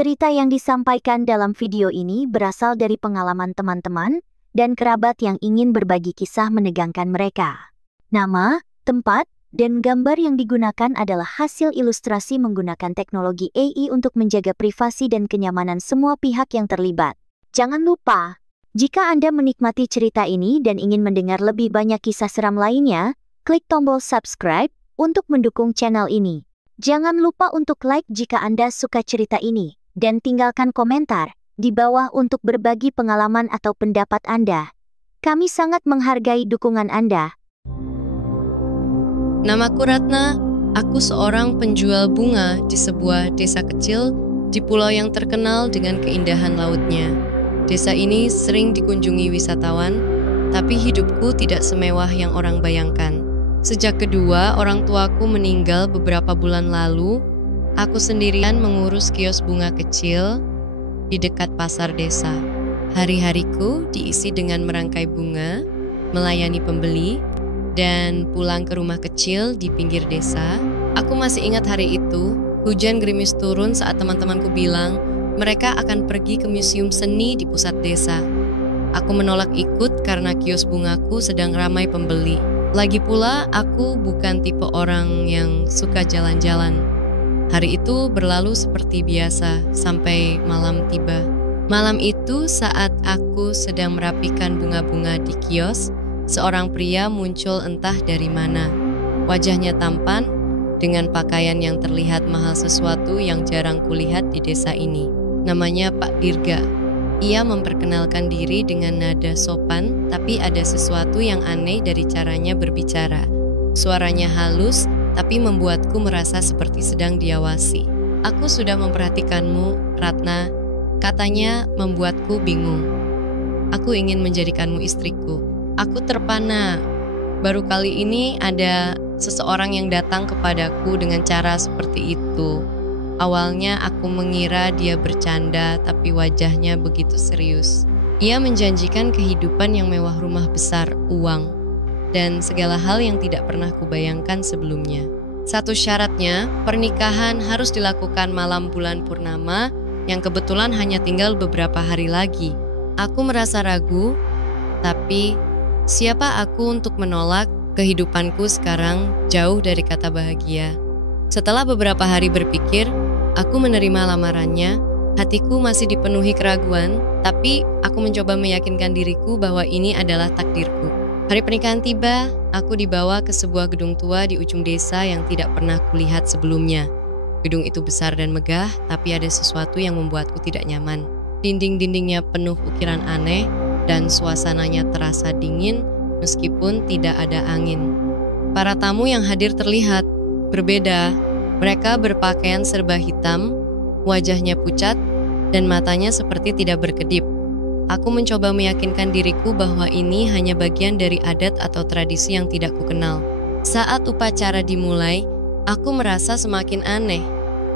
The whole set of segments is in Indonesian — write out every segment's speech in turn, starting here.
Cerita yang disampaikan dalam video ini berasal dari pengalaman teman-teman dan kerabat yang ingin berbagi kisah menegangkan mereka. Nama, tempat, dan gambar yang digunakan adalah hasil ilustrasi menggunakan teknologi AI untuk menjaga privasi dan kenyamanan semua pihak yang terlibat. Jangan lupa, jika Anda menikmati cerita ini dan ingin mendengar lebih banyak kisah seram lainnya, klik tombol subscribe untuk mendukung channel ini. Jangan lupa untuk like jika Anda suka cerita ini, dan tinggalkan komentar di bawah untuk berbagi pengalaman atau pendapat Anda. Kami sangat menghargai dukungan Anda. Namaku Ratna, aku seorang penjual bunga di sebuah desa kecil di pulau yang terkenal dengan keindahan lautnya. Desa ini sering dikunjungi wisatawan, tapi hidupku tidak semewah yang orang bayangkan. Sejak kedua orang tuaku meninggal beberapa bulan lalu, aku sendirian mengurus kios bunga kecil di dekat pasar desa. Hari-hariku diisi dengan merangkai bunga, melayani pembeli, dan pulang ke rumah kecil di pinggir desa. Aku masih ingat hari itu, hujan gerimis turun saat teman-temanku bilang mereka akan pergi ke museum seni di pusat desa. Aku menolak ikut karena kios bungaku sedang ramai pembeli. Lagi pula, aku bukan tipe orang yang suka jalan-jalan. Hari itu berlalu seperti biasa sampai malam tiba. Malam itu saat aku sedang merapikan bunga-bunga di kios, seorang pria muncul entah dari mana. Wajahnya tampan, dengan pakaian yang terlihat mahal sesuatu yang jarang kulihat di desa ini. Namanya Pak Dirga. Ia memperkenalkan diri dengan nada sopan, tapi ada sesuatu yang aneh dari caranya berbicara. Suaranya halus, tapi membuatku merasa seperti sedang diawasi. Aku sudah memperhatikanmu, Ratna. Katanya membuatku bingung. Aku ingin menjadikanmu istriku. Aku terpana. Baru kali ini ada seseorang yang datang kepadaku dengan cara seperti itu. Awalnya aku mengira dia bercanda, tapi wajahnya begitu serius. Ia menjanjikan kehidupan yang mewah, rumah besar, uang, dan segala hal yang tidak pernah kubayangkan sebelumnya. Satu syaratnya, pernikahan harus dilakukan malam bulan purnama yang kebetulan hanya tinggal beberapa hari lagi. Aku merasa ragu, tapi siapa aku untuk menolak? Kehidupanku sekarang jauh dari kata bahagia. Setelah beberapa hari berpikir, aku menerima lamarannya. Hatiku masih dipenuhi keraguan, tapi aku mencoba meyakinkan diriku bahwa ini adalah takdirku. Hari pernikahan tiba, aku dibawa ke sebuah gedung tua di ujung desa yang tidak pernah kulihat sebelumnya. Gedung itu besar dan megah, tapi ada sesuatu yang membuatku tidak nyaman. Dinding-dindingnya penuh ukiran aneh, dan suasananya terasa dingin meskipun tidak ada angin. Para tamu yang hadir terlihat berbeda. Mereka berpakaian serba hitam, wajahnya pucat, dan matanya seperti tidak berkedip. Aku mencoba meyakinkan diriku bahwa ini hanya bagian dari adat atau tradisi yang tidak kukenal. Saat upacara dimulai, aku merasa semakin aneh.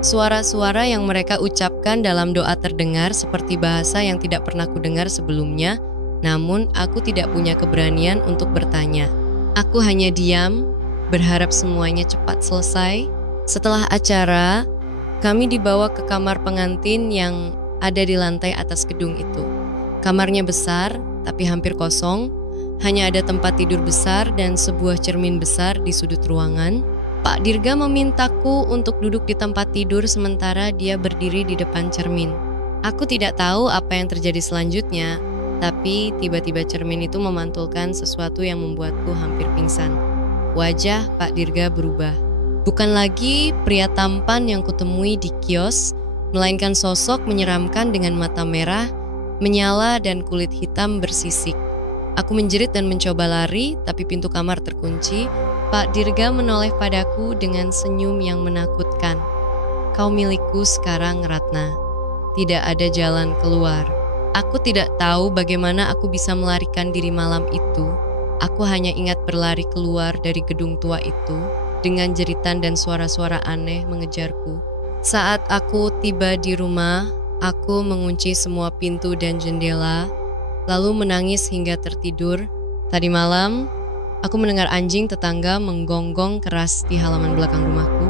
Suara-suara yang mereka ucapkan dalam doa terdengar seperti bahasa yang tidak pernah kudengar sebelumnya, namun aku tidak punya keberanian untuk bertanya. Aku hanya diam, berharap semuanya cepat selesai. Setelah acara, kami dibawa ke kamar pengantin yang ada di lantai atas gedung itu. Kamarnya besar, tapi hampir kosong. Hanya ada tempat tidur besar dan sebuah cermin besar di sudut ruangan. Pak Dirga memintaku untuk duduk di tempat tidur sementara dia berdiri di depan cermin. Aku tidak tahu apa yang terjadi selanjutnya, tapi tiba-tiba cermin itu memantulkan sesuatu yang membuatku hampir pingsan. Wajah Pak Dirga berubah. Bukan lagi pria tampan yang kutemui di kios, melainkan sosok menyeramkan dengan mata merah, menyala dan kulit hitam bersisik. Aku menjerit dan mencoba lari, tapi pintu kamar terkunci. Pak Dirga menoleh padaku dengan senyum yang menakutkan. Kau milikku sekarang, Ratna. Tidak ada jalan keluar. Aku tidak tahu bagaimana aku bisa melarikan diri malam itu. Aku hanya ingat berlari keluar dari gedung tua itu dengan jeritan dan suara-suara aneh mengejarku. Saat aku tiba di rumah, aku mengunci semua pintu dan jendela, lalu menangis hingga tertidur. Tadi malam, aku mendengar anjing tetangga menggonggong keras di halaman belakang rumahku.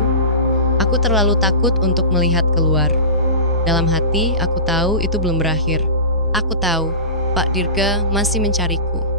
Aku terlalu takut untuk melihat keluar. Dalam hati, aku tahu itu belum berakhir. Aku tahu, Pak Dirga masih mencariku.